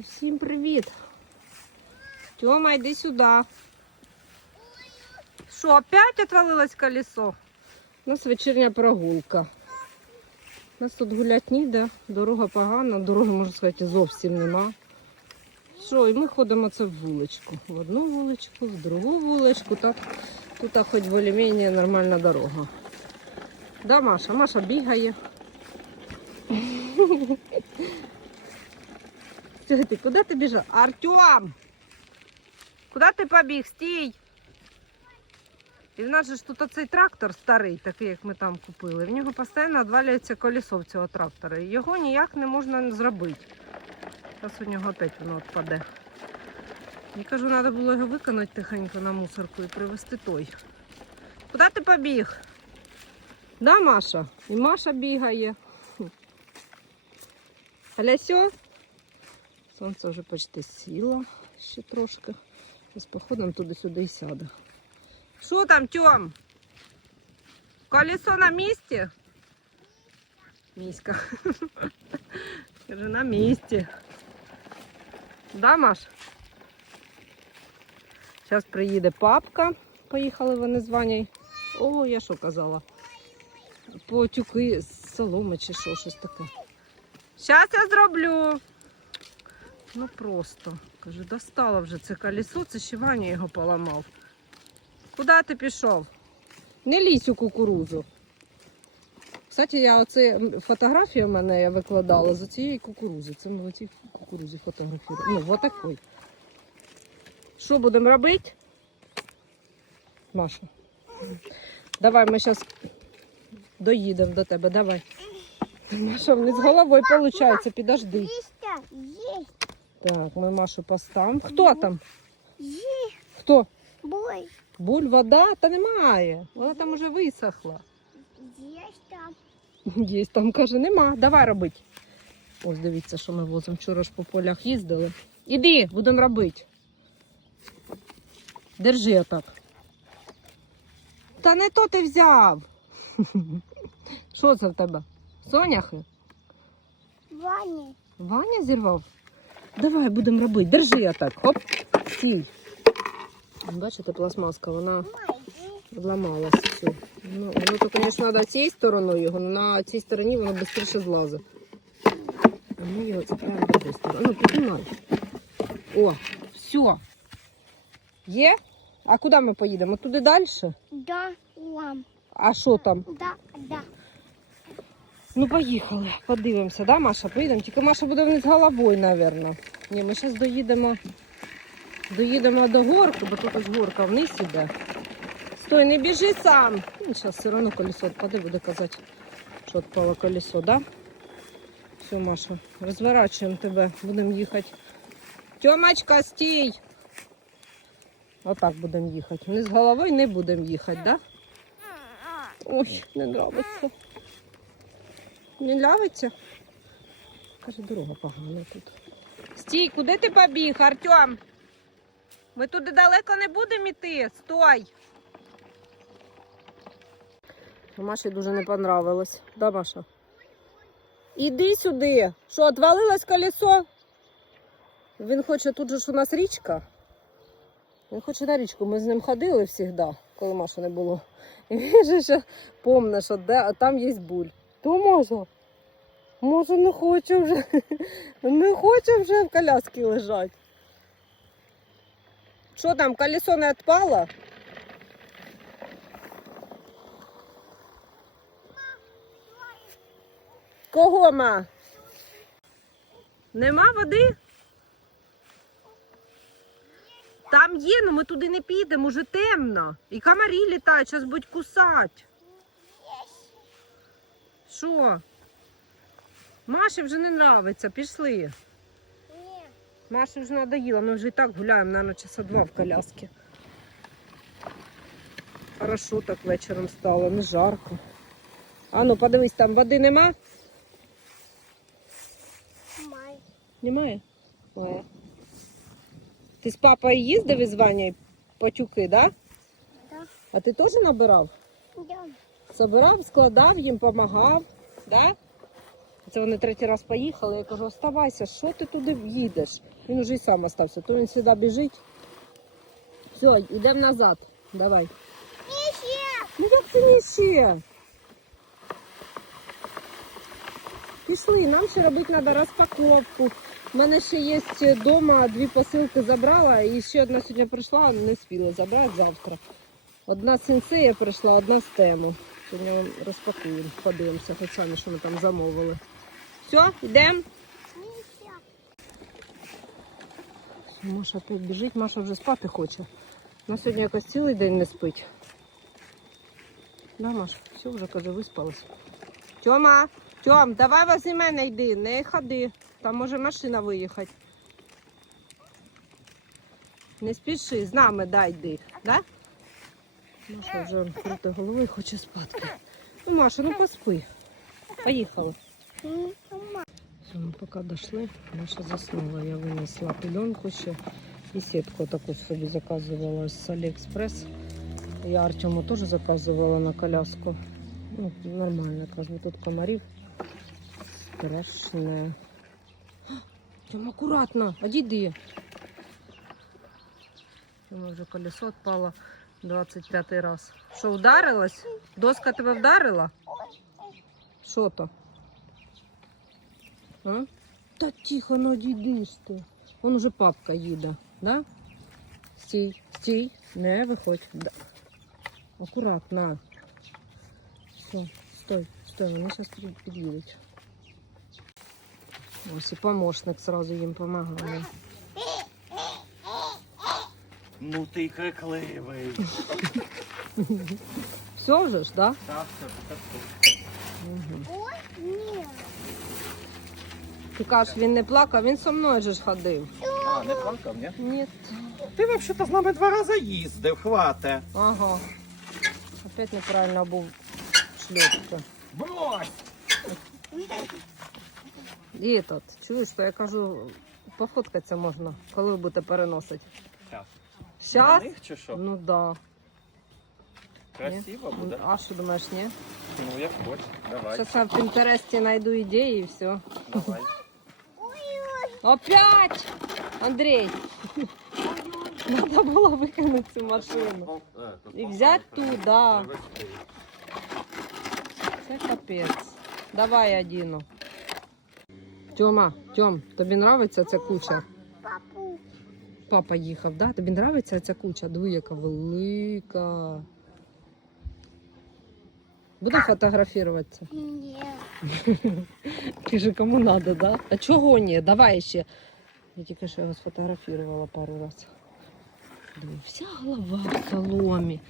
Всім привіт. Тьома, йди сюди. Що, опять отвалилось колесо? У нас вечірня прогулка. У нас тут гулять ніде, дорога погана, дороги, можна сказати, зовсім нема. Що, і ми ходимо це в вуличку. В одну вуличку, в другу вуличку. Так, тут хоч більш-менш нормальна дорога. Да, Маша? Маша бігає. Стій, ти куди ти біжав? Артем! Куди ти побіг? Стій! І в нас же ж тут оцей трактор старий, такий, як ми там купили. В нього постійно відвалюється колесо цього трактора. І його ніяк не можна зробити. Зараз у нього опять воно відпаде. Я кажу, треба було його виконати тихенько на мусорку і привезти той. Куди ти побіг? Да, Маша? І Маша бігає. Алясьо? Сонце вже почти сіло ще трошки. З походом туди-сюди і сяде. Що там, Тьом? Колесо на місці? Міська. Скажи, на місці. Да, Маш? Зараз приїде папка. Поїхали вони з Ванею. О, я що казала? По тюки з соломи чи що, щось таке. Зараз я зроблю. Ну просто. Каже, достало вже це колесо, це ще Ваня його поламав. Куди ти пішов? Не лізь у кукурузу. Кстати, я оце фотографія в мене я викладала з цієї кукурузи. Це ми в цій кукурузі фотографували. Ну, вот такой. Що будемо робити? Маша. Давай ми зараз доїдемо до тебе. Давай. Маша, вниз головою виходить, підожди. Так, ми Машу поставимо. Хто там? есть, Хто? бой, Буль, вода? Та немає. Вона там уже висохла. есть там. Є там каже, нема. Давай робити. Ось дивіться, що ми возимо. Вчора ж по полях їздили. Іди, будемо робити. Держи отак. Та не то ти взяв. Що це в тебе? Соняхи? Ваня, Ваня зірвав? Давай будемо робити. Держи отак. Хоп. Стій. Бачите, пластмаска, вона майди. Зламалась все. Ну, воно то, звісно, треба цією стороною його, але на цій стороні воно швидше злазить. А ми його цепляємо другою стороною. Ну, піднімай. О, все. Є? А куди ми поїдемо? Туди далі? Да, лам, А що там? да, да. Ну, поїхали. Подивимося, да, Маша? Поїдемо. Тільки Маша буде вниз головою, мабуть. Ні, ми зараз доїдемо. Доїдемо до горки, бо тут аж горка вниз іде. Стой, не біжи сам. Ну, зараз все одно колесо відпаде, буде казати, що відпало колесо, да? Все, Маша, розворачуємо тебе, будемо їхати. Тьомачка, стій! Отак будемо їхати. Вниз головою не будемо їхати, да? Ой, не нравиться. Не нравиться? Каже, дорога погана тут. Стій, куди ти побіг, Артем? Ми туди далеко не будемо йти. Стой. Маші дуже не понравилось. Да, Маша? Іди сюди. Що, отвалилось колесо? Він хоче, тут же ж у нас річка. Він хоче на річку. Ми з ним ходили завжди, коли Маші не було. І він же ще помне, що де, а там є буль. То може. Може не хоче вже. Не хоче вже в коляскі лежать. Що там, колесо не відпало? Кого ма? Нема води? Там є, але ми туди не підемо, уже темно. І комарі літають, зараз будуть кусати. Що? Маші вже не нравиться, пішли. Не, Маші вже надоїло, ми вже і так гуляємо, мабуть, часа два в коляскі. Хорошо так вечором стало, не жарко. А ну подивись, там води нема? май, Немає? Немає. Ти з папою їздив із Ванею по тюки, да? да, А ти теж набирав? да. Собирав, складав їм, допомагав, да? Це вони третій раз поїхали. Я кажу, оставайся, що ти туди їдеш? Він уже й сам остався. То він сюди біжить. Все, йдемо назад. Давай. Ну як це не ще? Пішли, нам ще робити треба розпаковку. У мене ще є вдома дві посилки забрала, і ще одна сьогодні прийшла, не спіла забрати завтра. Одна сенсея прийшла, одна з тему. Сьогодні розпакуємо, подивимося, хоч самі, що ми там замовили. Все, йдемо. Маша опять біжить, Маша вже спати хоче. Вона сьогодні якось цілий день не спить. Да, Маш, все, вже каже, виспалась. Тьома, Тьом, давай возле мене йди, не ходи. Там може машина виїхати. Не спіши, з нами дай йди, да? Маша вже крути голови хоче спати. Ну, Маша, ну поспи. Поїхали. Ми поки дійшли, Маша заснула. Я винесла пеленку ще і сітку таку собі заказувала з Аліекспрес. Я Артему теж заказувала на коляску. Ну, нормально, кажу, тут комарів. Страшне. Тьом, акуратно, одійди. Тьома вже колесо відпало 25 раз. Що, вдарилась? Доска тебе вдарила? Що то? А? Та тихо, ну одійди ж ти. Вон уже папка їде, да? Стій, стій, не виходь. Да. Акуратно. Все, стой, стой, вони зараз під'їдуть. Ось і помощник сразу їм допомагає. Ну ти крикливий. Все вже ж, да? Так, все, покажу. Угу. Ой, ні. Ти кажеш, він не плакав, він со мною же ж ходив. А, не плакав, ні? Ні. Ти взагалі з нами два рази їздив, хвате. Ага. Опять неправильно був шльопка. Брось! І этот, чуєш, що я кажу, пофоткатися можна, коли ви будете переносити. Щас. Щас? На них чи що? Ну да. Красиво буде. А що думаєш, ні? Ну, як хочеш. Давай, Зараз я в Пінтересті знайду ідеї і все. давай. Опять! Андрій! Треба було викинути цю машину. І взяти ту, да. Це капець. Давай одіну. Тьома, Тьом, тобі нравиться ця куча? Папа їхав, да? Тобі нравиться ця куча? Диви, яка велика. Буду фотографуватися. Ні. Каже, кому надо, да? А чого ні? Давай ще. Я тільки що його сфотографувала пару разів. Думаю, вся голова в соломі.